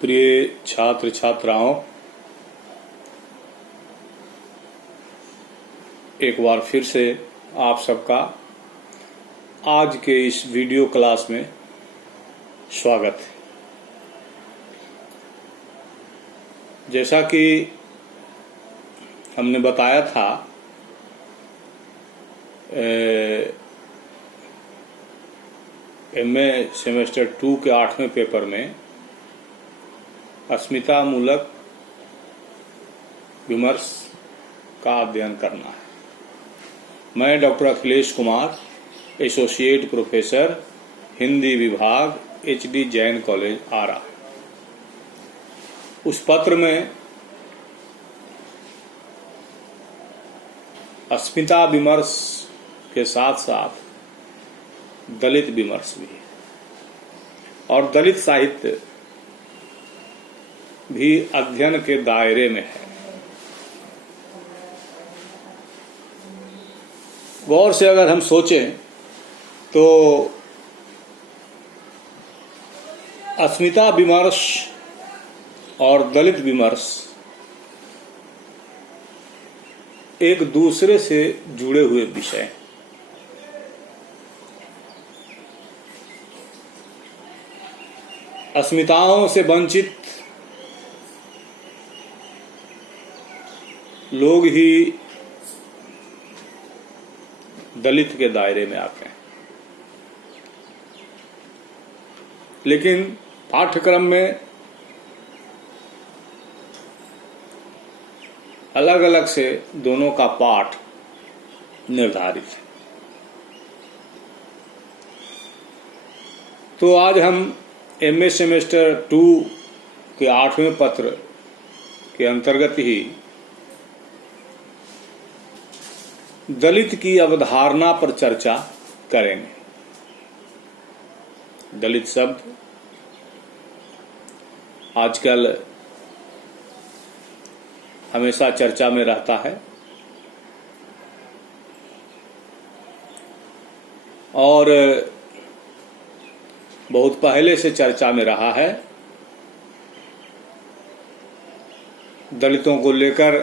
प्रिय छात्र छात्राओं, एक बार फिर से आप सबका आज के इस वीडियो क्लास में स्वागत है। जैसा कि हमने बताया था एमए सेमेस्टर 2 के 8वें पेपर में अस्मिता मूलक विमर्श का अध्ययन करना है। मैं doctor Akhilesh Kumar, associate professor, Hindi विभाग, HD जैन कॉलेज आरा। उस पत्र में अस्मिता विमर्श के साथ साथ दलित विमर्श भी है और दलित साहित्य भी अध्ययन के दायरे में है। गौर से अगर हम सोचें तो अस्मिता विमर्श और दलित विमर्श एक दूसरे से जुड़े हुए विषय हैं। अस्मिताओं से वंचित लोग ही दलित के दायरे में आते हैं, लेकिन पाठ्यक्रम में अलग अलग से दोनों का पाठ निर्धारित है। तो आज हम एमए सेमेस्टर 2 के 8वें पत्र के अंतर्गत ही दलित की अवधारणा पर चर्चा करेंगे। दलित शब्द आजकल हमेशा चर्चा में रहता है और बहुत पहले से चर्चा में रहा है। दलितों को लेकर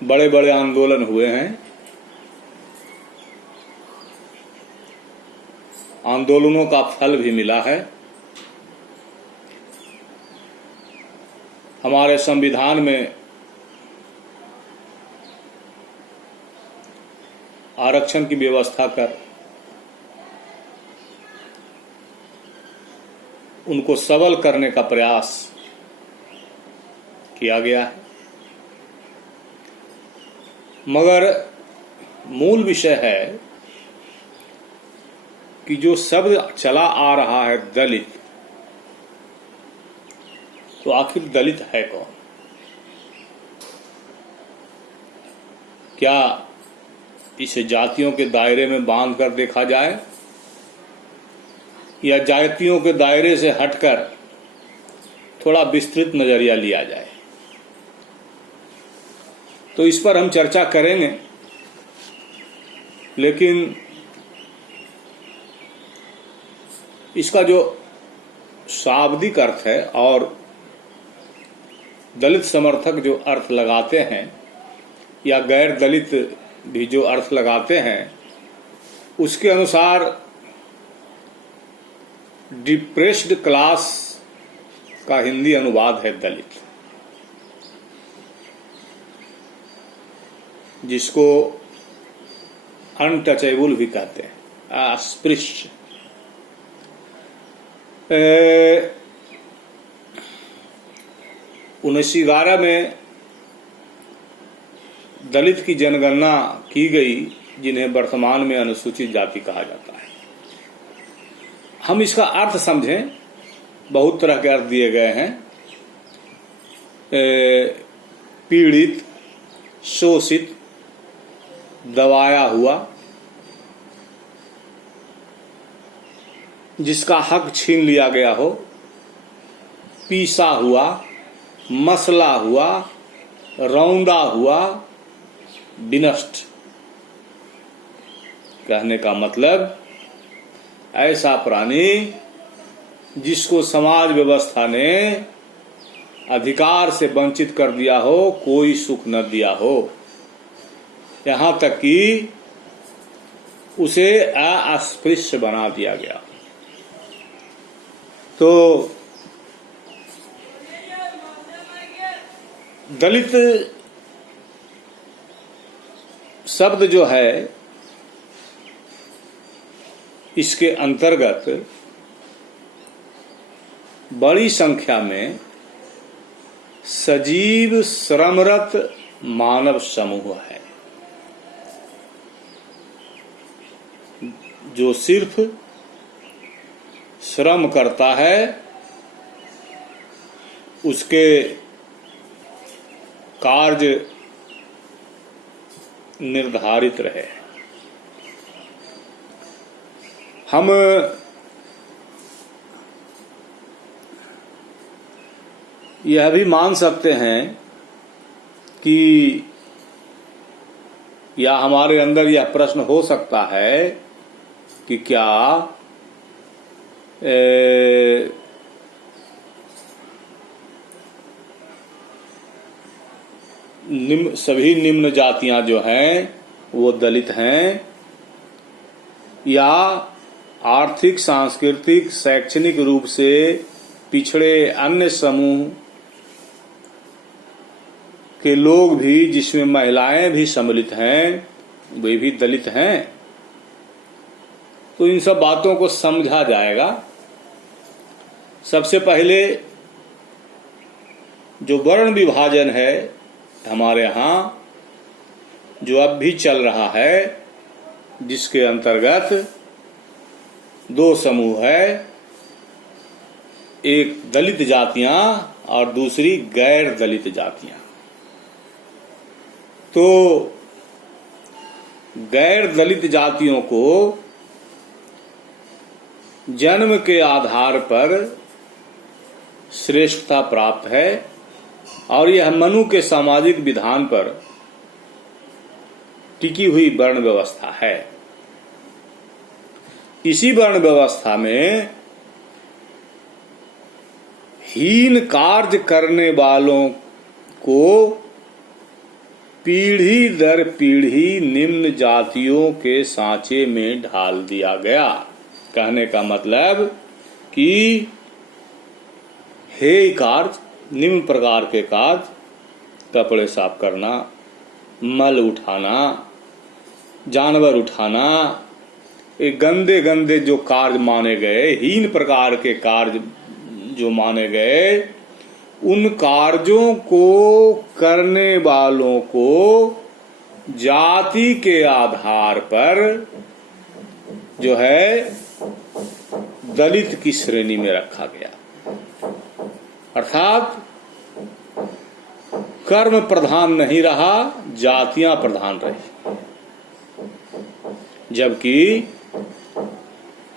बड़े बड़े आंदोलन हुए हैं। आंदोलनों का फल भी मिला है। हमारे संविधान में आरक्षण की व्यवस्था कर उनको सबल करने का प्रयास किया गया है, मगर मूल विषय है कि जो शब्द चला आ रहा है दलित, तो आखिर दलित है कौन? क्या इसे जातियों के दायरे में बांध कर देखा जाए या जातियों के दायरे से हटकर थोड़ा विस्तृत नजरिया लिया जाए? तो इस पर हम चर्चा करेंगे, लेकिन इसका जो शाब्दिक अर्थ है और दलित समर्थक जो अर्थ लगाते हैं या गैर दलित भी जो अर्थ लगाते हैं, उसके अनुसार डिप्रेस्ड क्लास का हिंदी अनुवाद है दलित, जिसको अनटचेबल भी कहते हैं, अस्पृश्य। 1911 में दलित की जनगणना की गई, जिन्हें वर्तमान में अनुसूचित जाति कहा जाता है। हम इसका अर्थ समझें, बहुत तरह के अर्थ दिए गए हैं। पीड़ित, शोषित, दबाया हुआ, जिसका हक छीन लिया गया हो, पीसा हुआ, मसला हुआ, रौंदा हुआ, विनष्ट। कहने का मतलब ऐसा प्राणी जिसको समाज व्यवस्था ने अधिकार से वंचित कर दिया हो, कोई सुख न दिया हो, यहां तक कि उसे अस्पृश्य बना दिया गया। तो दलित शब्द जो है, इसके अंतर्गत बड़ी संख्या में सजीव श्रमरत मानव समूह है, जो सिर्फ श्रम करता है, उसके कार्य निर्धारित रहे। हम यह भी मान सकते हैं कि या हमारे अंदर यह प्रश्न हो सकता है कि क्या सभी निम्न जातियां जो हैं वो दलित हैं, या आर्थिक, सांस्कृतिक, शैक्षणिक रूप से पिछड़े अन्य समूह के लोग भी, जिसमें महिलाएं भी सम्मिलित हैं, वे भी दलित हैं। तो इन सब बातों को समझा जाएगा। सबसे पहले जो वर्ण विभाजन है हमारे यहाँ, जो अब भी चल रहा है, जिसके अंतर्गत दो समूह है, एक दलित जातियां और दूसरी गैर दलित जातियां। तो गैर दलित जातियों को जन्म के आधार पर श्रेष्ठता प्राप्त है, और यह मनु के सामाजिक विधान पर टिकी हुई वर्ण व्यवस्था है। इसी वर्ण व्यवस्था में हीन कार्य करने वालों को पीढ़ी दर पीढ़ी निम्न जातियों के सांचे में ढाल दिया गया। कहने का मतलब कि हेय कार्य, निम्न प्रकार के कार्य, कपड़े साफ करना, मल उठाना, जानवर उठाना, एक गंदे गंदे जो कार्य माने गए, हीन प्रकार के कार्य जो माने गए, उन कार्यों को करने वालों को जाति के आधार पर जो है दलित की श्रेणी में रखा गया। अर्थात कर्म प्रधान नहीं रहा, जातियां प्रधान रही। जबकि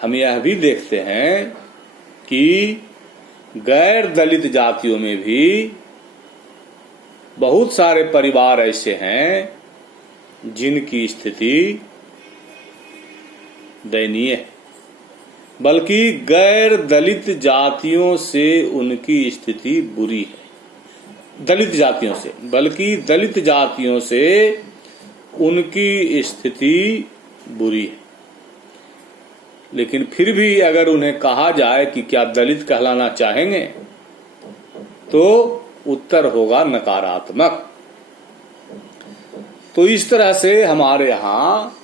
हम यह भी देखते हैं कि गैर दलित जातियों में भी बहुत सारे परिवार ऐसे हैं जिनकी स्थिति दयनीय है, बल्कि गैर दलित जातियों से उनकी स्थिति बुरी है। दलित जातियों से, बल्कि दलित जातियों से उनकी स्थिति बुरी है। लेकिन फिर भी अगर उन्हें कहा जाए कि क्या दलित कहलाना चाहेंगे, तो उत्तर होगा नकारात्मक। तो इस तरह से हमारे यहाँ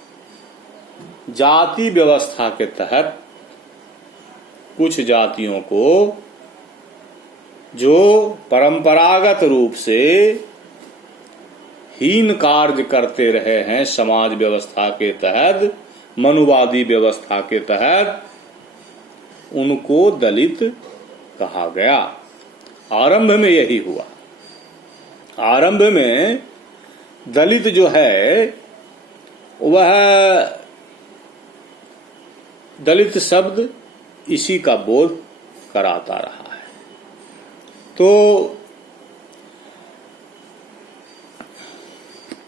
जाति व्यवस्था के तहत कुछ जातियों को जो परंपरागत रूप से हीन कार्य करते रहे हैं समाज व्यवस्था के तहत, मनुवादी व्यवस्था के तहत, उनको दलित कहा गया। आरंभ में यही हुआ। आरंभ में दलित जो है वह दलित शब्द इसी का बोध कराता रहा है। तो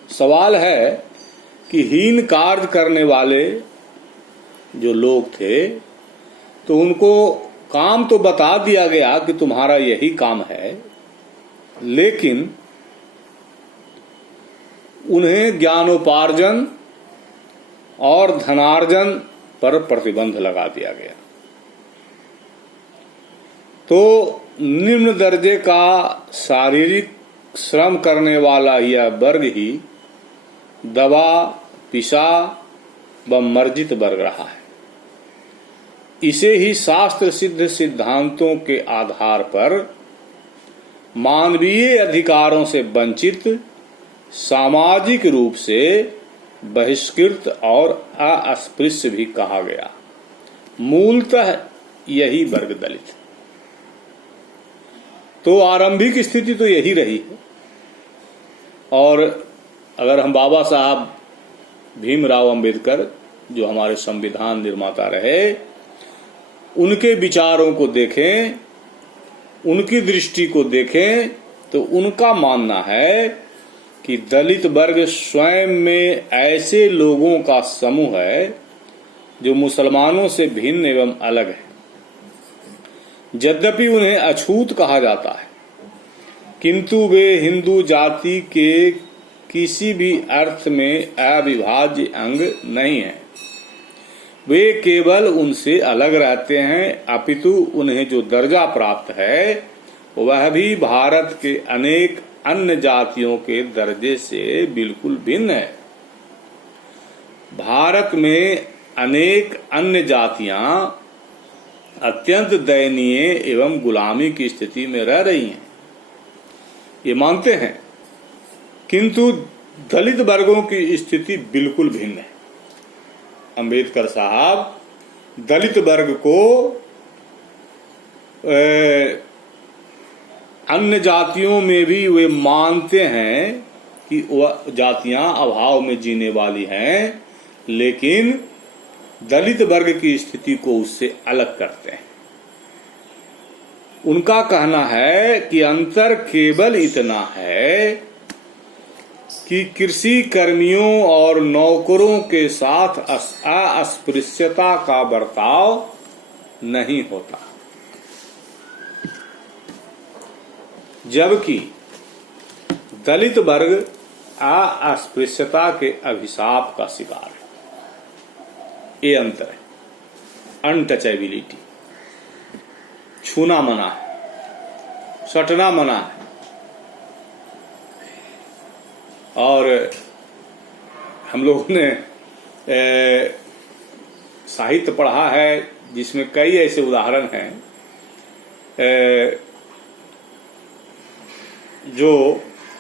सवाल है कि हीन कार्य करने वाले जो लोग थे, तो उनको काम तो बता दिया गया कि तुम्हारा यही काम है, लेकिन उन्हें ज्ञानोपार्जन और धनार्जन पर प्रतिबंध लगा दिया गया। तो निम्न दर्जे का शारीरिक श्रम करने वाला यह वर्ग ही दबा पिसा व मर्जित वर्ग रहा है। इसे ही शास्त्र सिद्ध सिद्धांतों के आधार पर मानवीय अधिकारों से वंचित, सामाजिक रूप से बहिष्कृत और अस्पृश्य भी कहा गया। मूलतः यही वर्ग दलित। तो आरंभिक स्थिति तो यही रही है। और अगर हम बाबा साहब भीमराव अंबेडकर, जो हमारे संविधान निर्माता रहे, उनके विचारों को देखें, उनकी दृष्टि को देखें, तो उनका मानना है कि दलित वर्ग स्वयं में ऐसे लोगों का समूह है जो मुसलमानों से भिन्न एवं अलग है। यद्यपि उन्हें अछूत कहा जाता है, किंतु वे हिंदू जाति के किसी भी अर्थ में अविभाज्य अंग नहीं है। वे केवल उनसे अलग रहते हैं, अपितु उन्हें जो दर्जा प्राप्त है वह भी भारत के अनेक अन्य जातियों के दर्जे से बिल्कुल भिन्न है। भारत में अनेक अन्य जातियां अत्यंत दयनीय एवं गुलामी की स्थिति में रह रही हैं, ये मानते हैं, किंतु दलित वर्गों की स्थिति बिल्कुल भिन्न है। अंबेडकर साहब दलित वर्ग को अन्य जातियों में भी वे मानते हैं कि वह जातियां अभाव में जीने वाली हैं, लेकिन दलित वर्ग की स्थिति को उससे अलग करते हैं। उनका कहना है कि अंतर केवल इतना है कि कृषि कर्मियों और नौकरों के साथ अस्पृश्यता का बर्ताव नहीं होता, जबकि दलित वर्ग अस्पृश्यता के अभिशाप का शिकार है। ये अंतर है। अनटचेबिलिटी, छूना मना है, सटना मना है। और हम लोगों ने साहित्य पढ़ा है जिसमें कई ऐसे उदाहरण हैं जो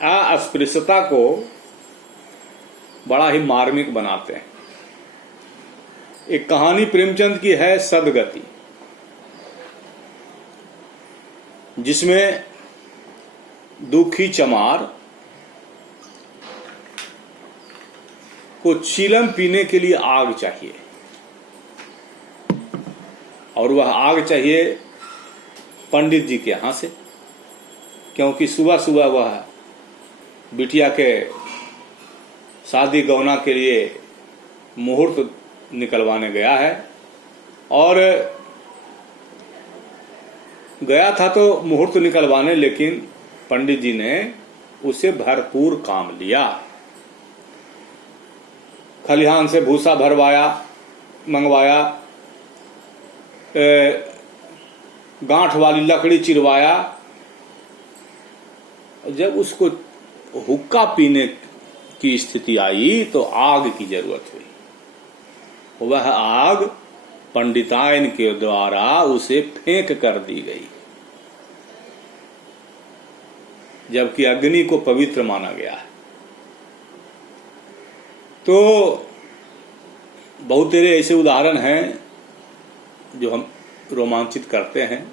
अस्पृश्यता को बड़ा ही मार्मिक बनाते हैं। एक कहानी प्रेमचंद की है, सदगति, जिसमें दुखी चमार को चीलम पीने के लिए आग चाहिए, और वह आग चाहिए पंडित जी के यहां से, क्योंकि सुबह सुबह वह बिटिया के शादी गौना के लिए मुहूर्त निकलवाने गया है, और गया था तो मुहूर्त निकलवाने, लेकिन पंडित जी ने उसे भरपूर काम लिया। खलिहान से भूसा भरवाया, मंगवाया, गांठ वाली लकड़ी चिरवाया। जब उसको हुक्का पीने की स्थिति आई तो आग की जरूरत हुई। वह आग पंडिताइन के द्वारा उसे फेंक कर दी गई, जबकि अग्नि को पवित्र माना गया है। तो बहुत तेरे ऐसे उदाहरण हैं जो हम रोमांचित करते हैं।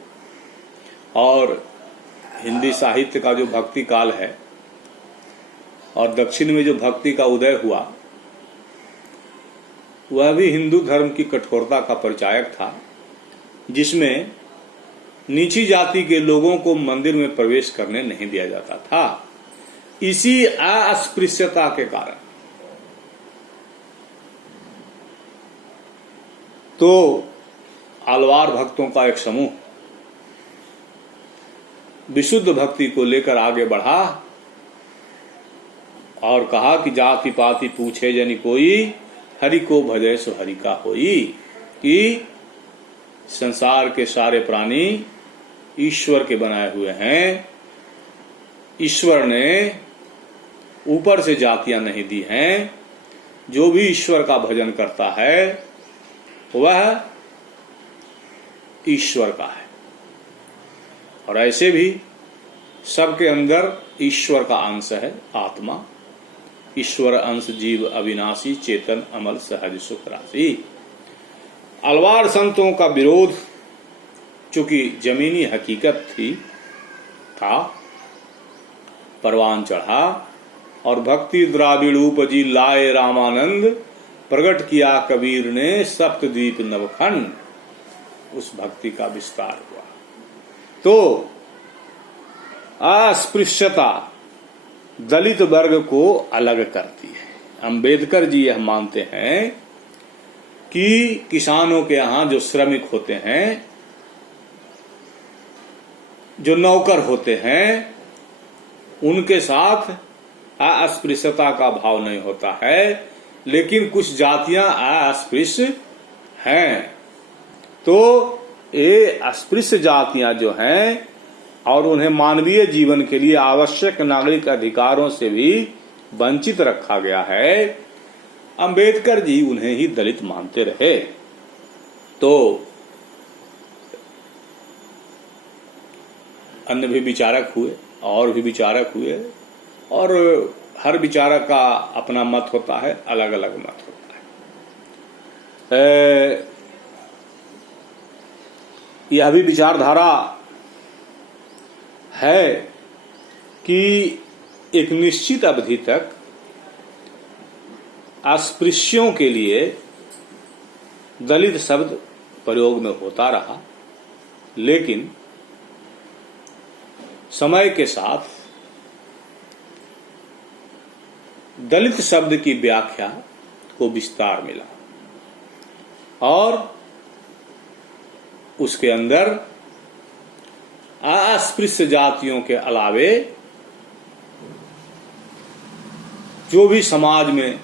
और हिंदी साहित्य का जो भक्ति काल है और दक्षिण में जो भक्ति का उदय हुआ, वह भी हिंदू धर्म की कठोरता का परिचायक था, जिसमें नीची जाति के लोगों को मंदिर में प्रवेश करने नहीं दिया जाता था, इसी अस्पृश्यता के कारण। तो आलवार भक्तों का एक समूह विशुद्ध भक्ति को लेकर आगे बढ़ा और कहा कि जाति पाति पूछे जनि कोई, हरि को भजे सो हरि का होई। कि संसार के सारे प्राणी ईश्वर के बनाए हुए हैं। ईश्वर ने ऊपर से जातियां नहीं दी हैं। जो भी ईश्वर का भजन करता है वह ईश्वर का है। और ऐसे भी सबके अंदर ईश्वर का अंश है, आत्मा। ईश्वर अंश जीव अविनाशी, चेतन अमल सहज सुख राशि। अलवार संतों का विरोध चूंकि जमीनी हकीकत था, परवान चढ़ा और भक्ति द्राविड़ उपजी लाए रामानंद, प्रकट किया कबीर ने सप्तद्वीप नवखंड। उस भक्ति का विस्तार हुआ। तो अस्पृश्यता दलित वर्ग को अलग करती है। अंबेडकर जी यह मानते हैं कि किसानों के यहां जो श्रमिक होते हैं, जो नौकर होते हैं, उनके साथ अस्पृश्यता का भाव नहीं होता है। लेकिन कुछ जातियां अस्पृश्य हैं, तो ये अस्पृश्य जातियां जो हैं और उन्हें मानवीय जीवन के लिए आवश्यक नागरिक अधिकारों से भी वंचित रखा गया है। अंबेडकर जी उन्हें ही दलित मानते रहे। तो अन्य भी विचारक हुए और भी विचारक हुए, और हर विचारक का अपना मत होता है, अलग अलग मत होता है। यह भी विचारधारा है कि एक निश्चित अवधि तक अस्पृश्यों के लिए दलित शब्द प्रयोग में होता रहा, लेकिन समय के साथ दलित शब्द की व्याख्या को विस्तार मिला और उसके अंदर अस्पृश्य जातियों के अलावे जो भी समाज में,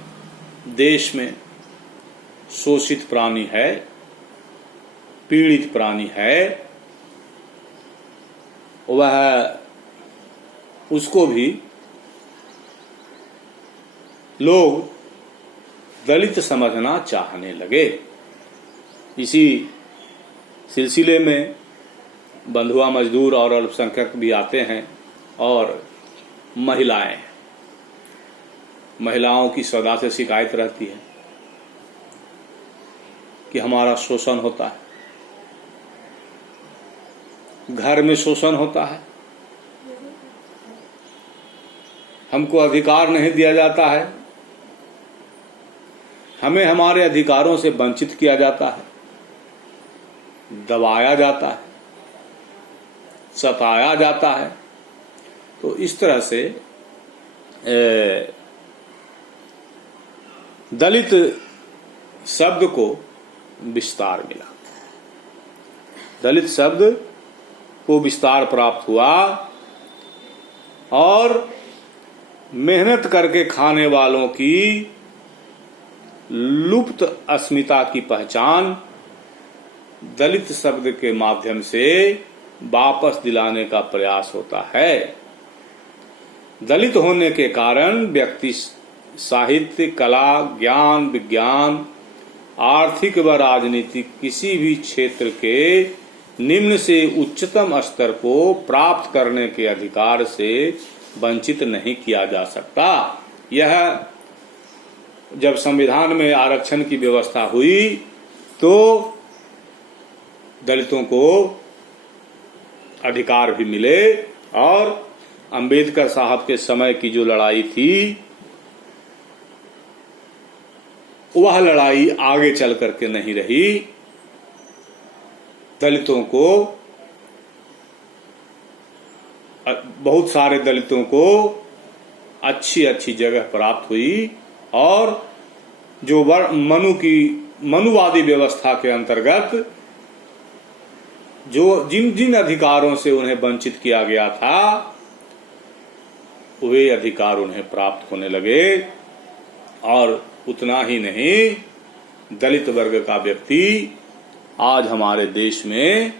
देश में शोषित प्राणी है, पीड़ित प्राणी है, वह उसको भी लोग दलित समझना चाहने लगे। इसी सिलसिले में बंधुआ मजदूर और अल्पसंख्यक भी आते हैं, और महिलाओं की सदा से शिकायत रहती है कि हमारा शोषण होता है, घर में शोषण होता है, हमको अधिकार नहीं दिया जाता है, हमें हमारे अधिकारों से वंचित किया जाता है, दबाया जाता है, सताया जाता है। तो इस तरह से दलित शब्द को विस्तार मिला, दलित शब्द को विस्तार प्राप्त हुआ, और मेहनत करके खाने वालों की लुप्त अस्मिता की पहचान दलित शब्द के माध्यम से वापस दिलाने का प्रयास होता है। दलित होने के कारण व्यक्ति साहित्य, कला, ज्ञान, विज्ञान, आर्थिक व राजनीतिक किसी भी क्षेत्र के निम्न से उच्चतम स्तर को प्राप्त करने के अधिकार से वंचित नहीं किया जा सकता। यह जब संविधान में आरक्षण की व्यवस्था हुई तो दलितों को अधिकार भी मिले, और अंबेडकर साहब के समय की जो लड़ाई थी वह लड़ाई आगे चल करके नहीं रही। दलितों को, बहुत सारे दलितों को अच्छी अच्छी जगह प्राप्त हुई, और जो मनुवादी व्यवस्था के अंतर्गत जो जिन जिन अधिकारों से उन्हें वंचित किया गया था वे अधिकार उन्हें प्राप्त होने लगे। और उतना ही नहीं, दलित वर्ग का व्यक्ति आज हमारे देश में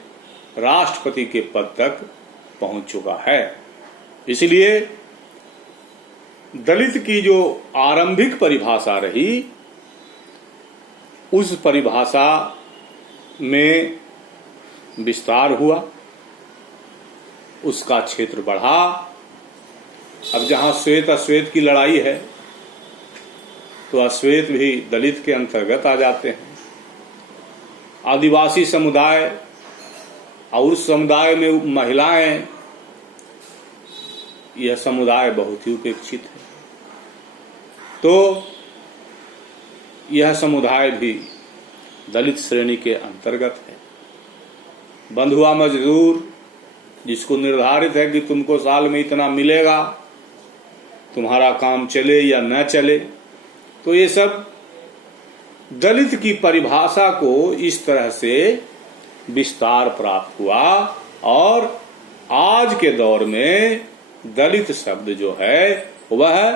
राष्ट्रपति के पद तक पहुंच चुका है। इसलिए दलित की जो आरंभिक परिभाषा रही, उस परिभाषा में विस्तार हुआ, उसका क्षेत्र बढ़ा। अब जहां श्वेत अश्वेत की लड़ाई है तो अश्वेत भी दलित के अंतर्गत आ जाते हैं। आदिवासी समुदाय और उस समुदाय में महिलाएं, यह समुदाय बहुत ही उपेक्षित है। तो यह समुदाय भी दलित श्रेणी के अंतर्गत है। बंधुआ मजदूर, जिसको निर्धारित है कि तुमको साल में इतना मिलेगा, तुम्हारा काम चले या न चले, तो ये सब दलित की परिभाषा को इस तरह से विस्तार प्राप्त हुआ। और आज के दौर में दलित शब्द जो है वह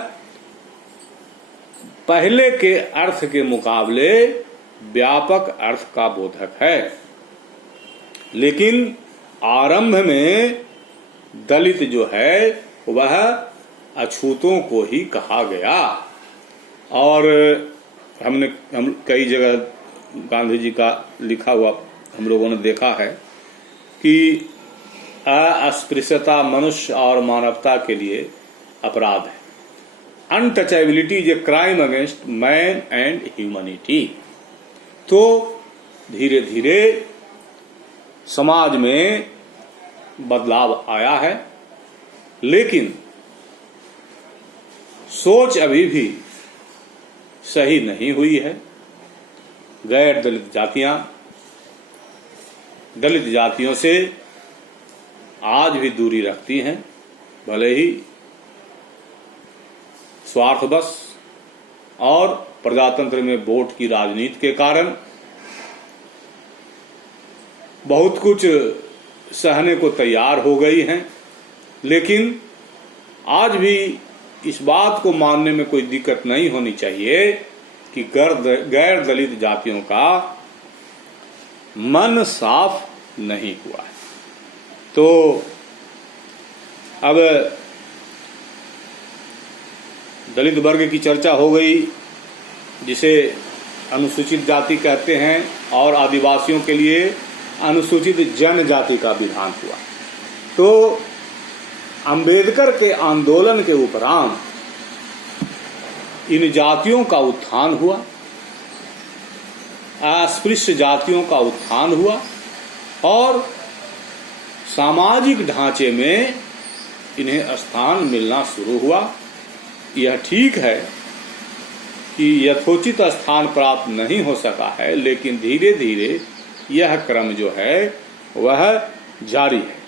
पहले के अर्थ के मुकाबले व्यापक अर्थ का बोधक है। लेकिन आरंभ में दलित जो है वह अछूतों को ही कहा गया। और हम कई जगह गांधी जी का लिखा हुआ हम लोगों ने देखा है कि अस्पृश्यता मनुष्य और मानवता के लिए अपराध है। Untouchability is a crime against man and humanity. तो धीरे धीरे समाज में बदलाव आया है, लेकिन सोच अभी भी सही नहीं हुई है। गैर दलित जातियां दलित जातियों से आज भी दूरी रखती हैं, भले ही स्वार्थवश और प्रजातंत्र में वोट की राजनीति के कारण बहुत कुछ सहने को तैयार हो गई हैं। लेकिन आज भी इस बात को मानने में कोई दिक्कत नहीं होनी चाहिए कि गैर दलित जातियों का मन साफ नहीं हुआ है। तो अब दलित वर्ग की चर्चा हो गई, जिसे अनुसूचित जाति कहते हैं, और आदिवासियों के लिए अनुसूचित जनजाति का विधान हुआ। तो अंबेडकर के आंदोलन के उपरांत इन जातियों का उत्थान हुआ, अस्पृश्य जातियों का उत्थान हुआ, और सामाजिक ढांचे में इन्हें स्थान मिलना शुरू हुआ। यह ठीक है कि यथोचित स्थान प्राप्त नहीं हो सका है, लेकिन धीरे धीरे यह क्रम जो है वह जारी है।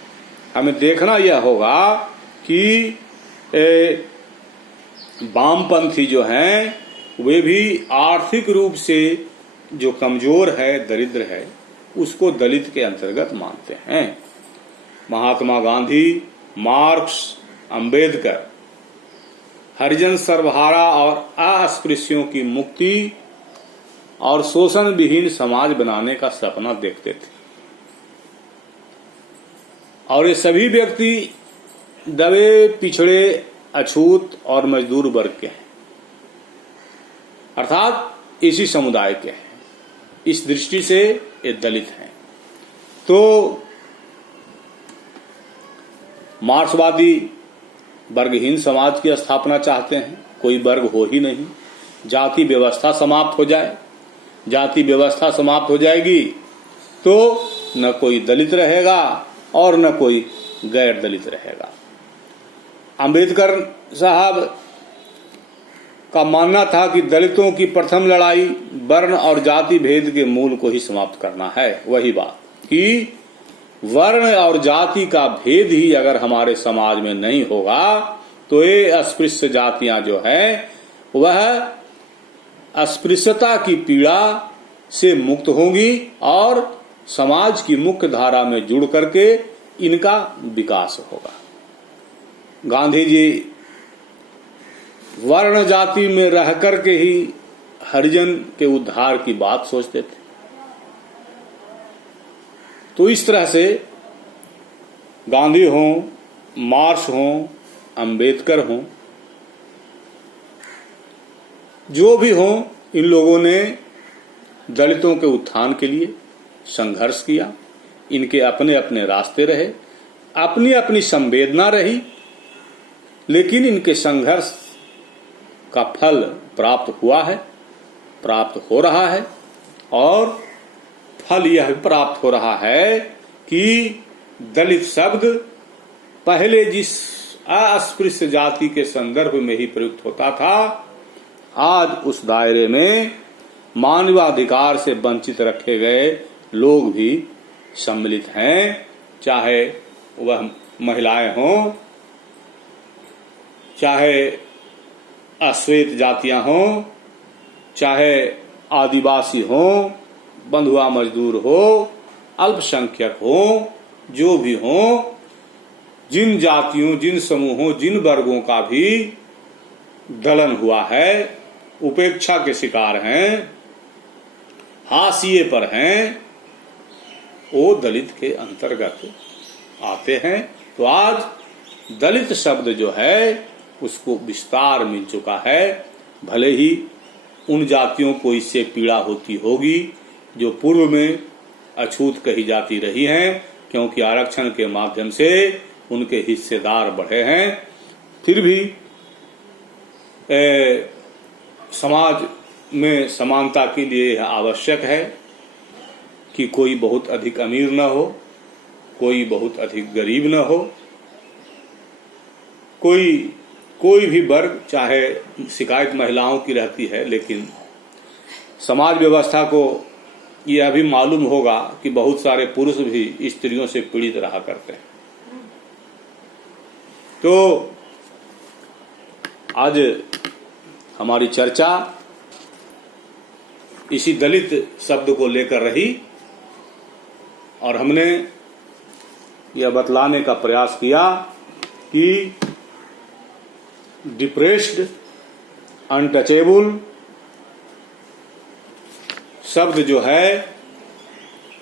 हमें देखना यह होगा कि वामपंथी जो हैं वे भी आर्थिक रूप से जो कमजोर है, दरिद्र है, उसको दलित के अंतर्गत मानते हैं। महात्मा गांधी, मार्क्स, अंबेडकर हरिजन सर्वहारा और अस्पृश्यों की मुक्ति और शोषण विहीन समाज बनाने का सपना देखते थे। और ये सभी व्यक्ति दबे, पिछड़े, अछूत और मजदूर वर्ग के हैं, अर्थात इसी समुदाय के हैं। इस दृष्टि से ये दलित हैं। तो मार्क्सवादी वर्गहीन समाज की स्थापना चाहते हैं, कोई वर्ग हो ही नहीं, जाति व्यवस्था समाप्त हो जाए। जाति व्यवस्था समाप्त हो जाएगी तो न कोई दलित रहेगा और न कोई गैर दलित रहेगा। अंबेडकर साहब का मानना था कि दलितों की प्रथम लड़ाई वर्ण और जाति भेद के मूल को ही समाप्त करना है। वही बात कि वर्ण और जाति का भेद ही अगर हमारे समाज में नहीं होगा तो ये अस्पृश्य जातियां जो है वह अस्पृश्यता की पीड़ा से मुक्त होंगी और समाज की मुख्य धारा में जुड़ करके इनका विकास होगा। गांधी जी वर्ण जाति में रह करके ही हरिजन के उद्धार की बात सोचते थे। तो इस तरह से गांधी हों, मार्क्स हों, अंबेडकर हों, जो भी हों, इन लोगों ने दलितों के उत्थान के लिए संघर्ष किया। इनके अपने अपने रास्ते रहे, अपनी अपनी संवेदना रही, लेकिन इनके संघर्ष का फल प्राप्त हुआ है, प्राप्त हो रहा है। और फल यह प्राप्त हो रहा है कि दलित शब्द पहले जिस अस्पृश्य जाति के संदर्भ में ही प्रयुक्त होता था, आज उस दायरे में मानवाधिकार से वंचित रखे गए लोग भी सम्मिलित हैं, चाहे वह महिलाएं हों, चाहे अश्वेत जातियां हों, चाहे आदिवासी हों, बंधुआ मजदूर हो, अल्पसंख्यक हो, जो भी हो, जिन जातियों, जिन समूहों, जिन वर्गों का भी दलन हुआ है, उपेक्षा के शिकार हैं, हाशिए पर हैं, वो दलित के अंतर्गत आते हैं। तो आज दलित शब्द जो है उसको विस्तार मिल चुका है। भले ही उन जातियों को इससे पीड़ा होती होगी जो पूर्व में अछूत कही जाती रही हैं, क्योंकि आरक्षण के माध्यम से उनके हिस्सेदार बढ़े हैं। फिर भी समाज में समानता के लिए यह आवश्यक है कि कोई बहुत अधिक अमीर न हो, कोई बहुत अधिक गरीब न हो, कोई भी वर्ग, चाहे शिकायत महिलाओं की रहती है, लेकिन समाज व्यवस्था को यह भी मालूम होगा कि बहुत सारे पुरुष भी स्त्रियों से पीड़ित रहा करते हैं। तो आज हमारी चर्चा इसी दलित शब्द को लेकर रही और हमने यह बतलाने का प्रयास किया कि डिप्रेस्ड, अनटचेबल शब्द जो है,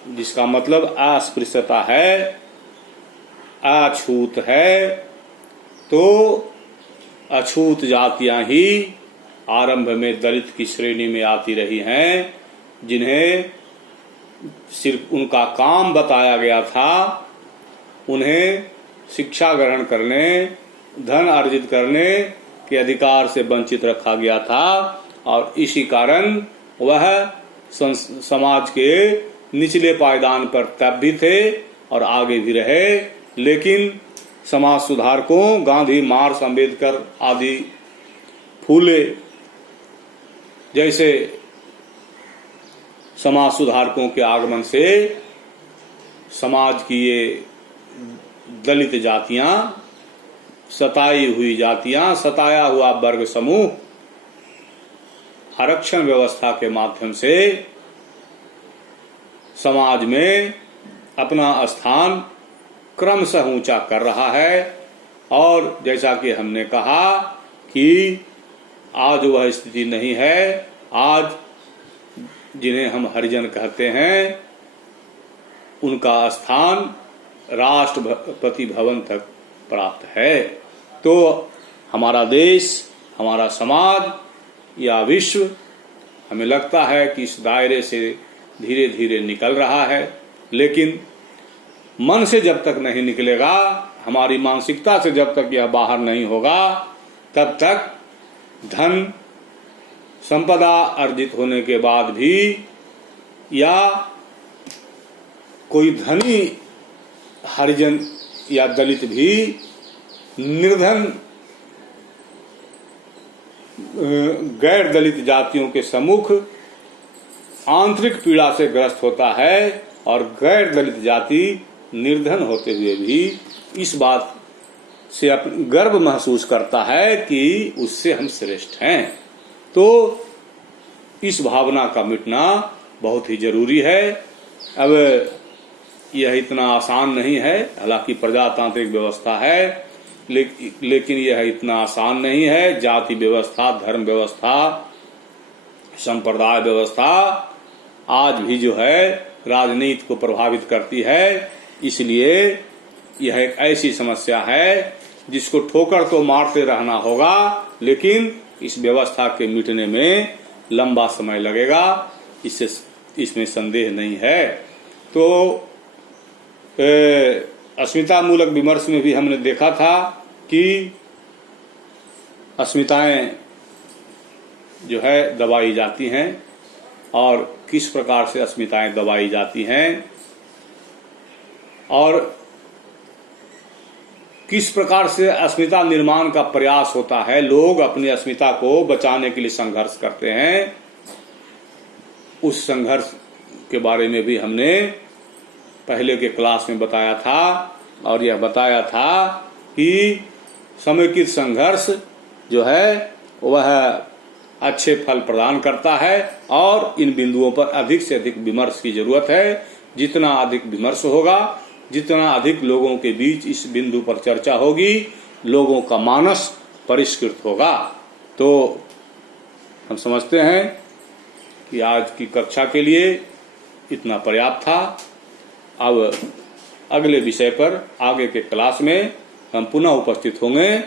जिसका मतलब अस्पृश्यता है, अछूत है, तो अछूत जातियां ही आरंभ में दलित की श्रेणी में आती रही हैं, जिन्हें सिर्फ उनका काम बताया गया था, उन्हें शिक्षा ग्रहण करने, धन अर्जित करने के अधिकार से वंचित रखा गया था। और इसी कारण वह समाज के निचले पायदान पर तब भी थे और आगे भी रहे। लेकिन समाज सुधारकों, गांधी, मार्क्स, अंबेडकर आदि, फूले जैसे समाज सुधारकों के आगमन से समाज की ये दलित जातियां, सताई हुई जातियां, सताया हुआ वर्ग समूह आरक्षण व्यवस्था के माध्यम से समाज में अपना स्थान क्रमशः ऊंचा कर रहा है। और जैसा कि हमने कहा कि आज वह स्थिति नहीं है। आज जिन्हें हम हरिजन कहते हैं, उनका स्थान राष्ट्रपति भवन तक प्राप्त है। तो हमारा देश, हमारा समाज या विश्व, हमें लगता है कि इस दायरे से धीरे धीरे निकल रहा है। लेकिन मन से जब तक नहीं निकलेगा, हमारी मानसिकता से जब तक यह बाहर नहीं होगा, तब तक धन संपदा अर्जित होने के बाद भी, या कोई धनी हरिजन या दलित भी निर्धन गैर दलित जातियों के सम्मुख आंतरिक पीड़ा से ग्रस्त होता है, और गैर दलित जाति निर्धन होते हुए भी इस बात से गर्व महसूस करता है कि उससे हम श्रेष्ठ हैं। तो इस भावना का मिटना बहुत ही जरूरी है। अब यह इतना आसान नहीं है, हालांकि प्रजातांत्रिक व्यवस्था है, लेकिन यह इतना आसान नहीं है। जाति व्यवस्था, धर्म व्यवस्था, संप्रदाय व्यवस्था आज भी जो है राजनीति को प्रभावित करती है। इसलिए यह एक ऐसी समस्या है जिसको ठोकर तो मारते रहना होगा, लेकिन इस व्यवस्था के मिटने में लंबा समय लगेगा, इसमें संदेह नहीं है। तो अस्मिता मूलक विमर्श में भी हमने देखा था कि अस्मिताएं जो है दबाई जाती हैं और किस प्रकार से अस्मिताएं दबाई जाती हैं और किस प्रकार से अस्मिता निर्माण का प्रयास होता है। लोग अपनी अस्मिता को बचाने के लिए संघर्ष करते हैं। उस संघर्ष के बारे में भी हमने पहले के क्लास में बताया था और यह बताया था कि समेकित संघर्ष जो है वह अच्छे फल प्रदान करता है और इन बिंदुओं पर अधिक से अधिक विमर्श की जरूरत है। जितना अधिक विमर्श होगा, जितना अधिक लोगों के बीच इस बिंदु पर चर्चा होगी, लोगों का मानस परिष्कृत होगा। तो हम समझते हैं कि आज की कक्षा के लिए इतना पर्याप्त था। अब अगले विषय पर आगे के क्लास में हम पुनः उपस्थित होंगे।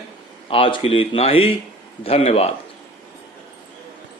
आज के लिए इतना ही। धन्यवाद।